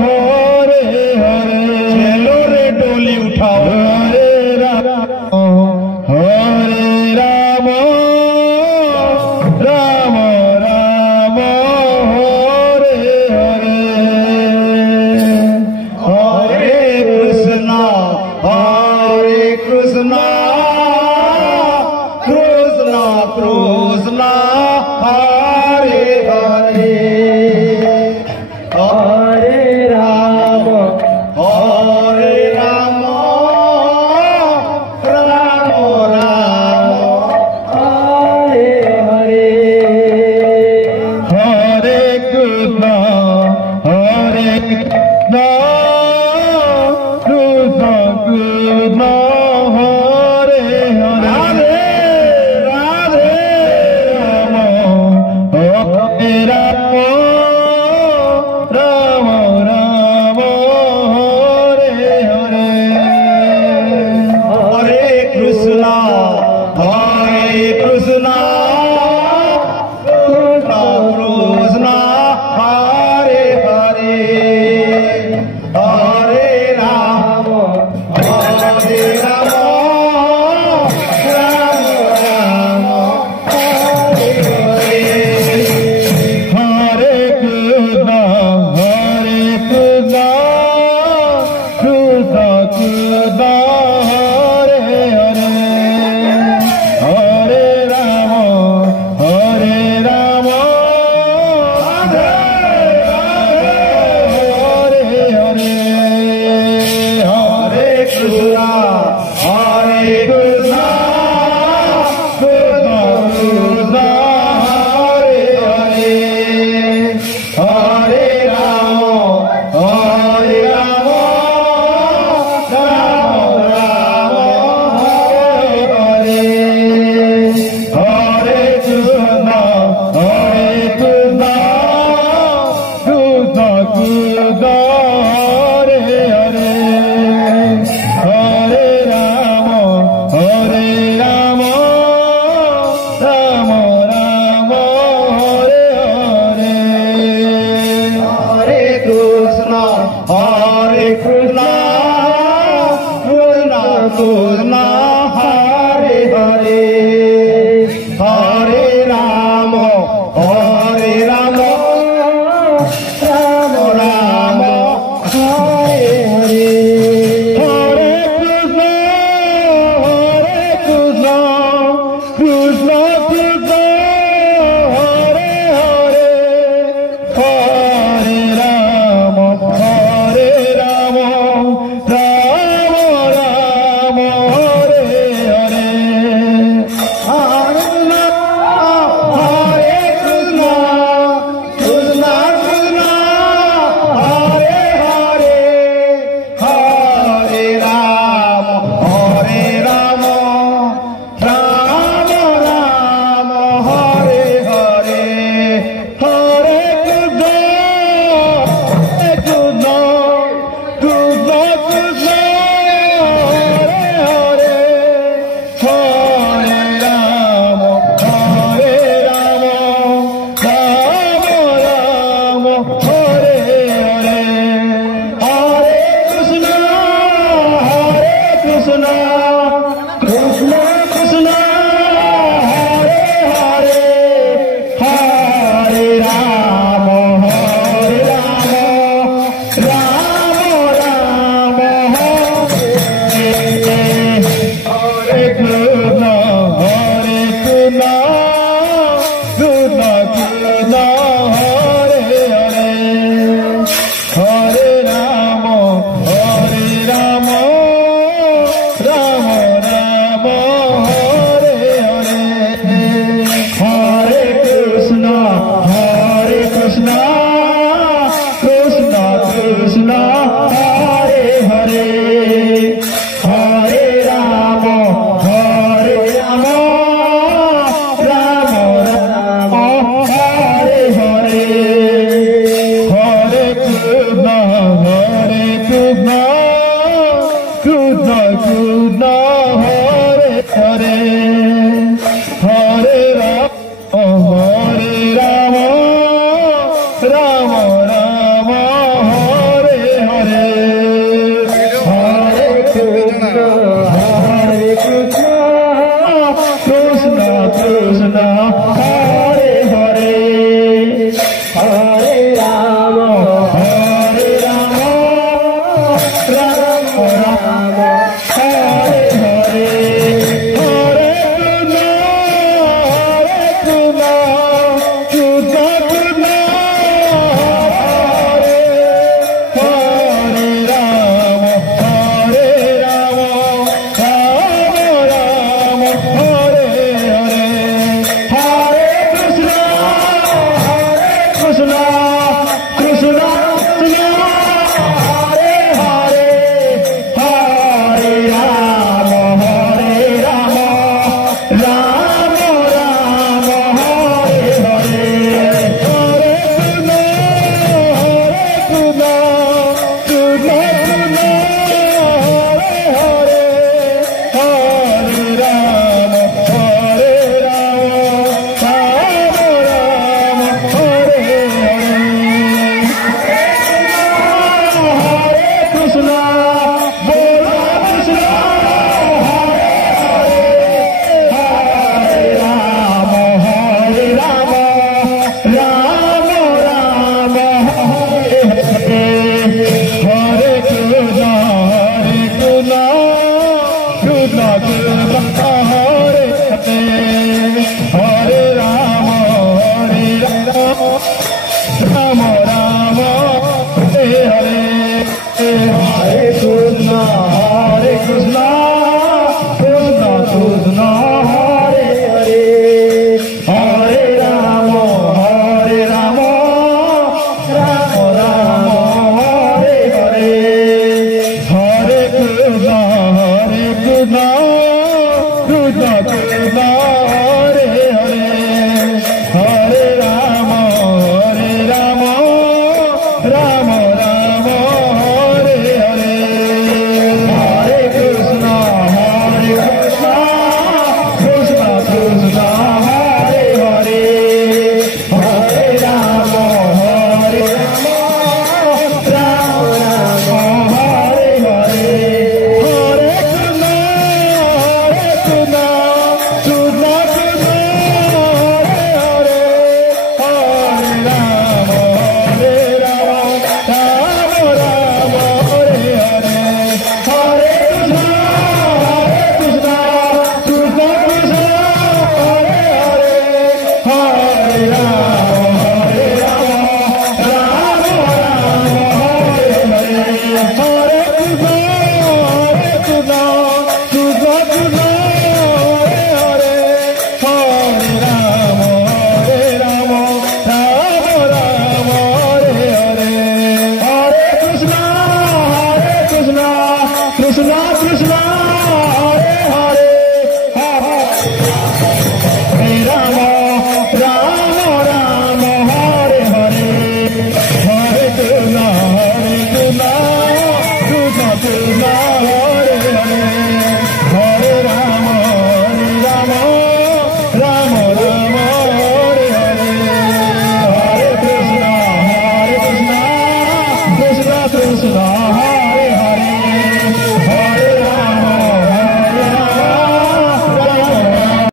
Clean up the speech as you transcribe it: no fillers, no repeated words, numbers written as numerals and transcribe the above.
हरे हरे। चलो रे डोली उठाओ। हरे राम राम राम हरे हरे। हरे कृष्णा कृष्णा कृष्णा हरे हरे। हरे राम राम हरे हरे। हरे कृष्णा कृष्णा कृष्णा हरे हरे। राधे राम हरे राम राम राम हरे हरे। हरे कृष्णा कृष्णा कृष्णा हरे हरे। हरे राम राम राम हरे हरे। हरे कृष्णा कृष्णा कृष्णा हरे हरे। हरे राम हरे राम हरे हरे। हरे कृष्णा कृष्णा कृष्णा हरे हरे। हरे राम राम राम हरे हरे। हरे कृष्णा कृष्णा कृष्णा हरे हरे। हरे राम राम राम हरे हरे। हरे कृष्णा कृष्णा कृष्णा हरे हरे। हरे राम राम राम हरे हरे। हरे कृष्णा कृष्णा कृष्णा हरे हरे। हरे राम राम राम हरे हरे। हरे कृष्णा कृष्णा कृष्णा हरे हरे। हरे राम राम राम हरे हरे। हरे कृष्णा कृष्णा कृष्णा हरे हरे। हरे राम राम राम हरे हरे। हरे कृष्णा कृष्णा कृष्णा हरे हरे। हरे राम राम हरे हरे। हरे कृष्णा कृष्णा कृष्णा हरे हरे। हरे राम राम राम हरे हरे। हरे कृष्णा कृष्णा कृष्णा हरे हरे। हरे राम राम राम हरे हरे। हरे कृष्णा कृष्णा कृष्णा हरे हरे। हरे राम राम राम राम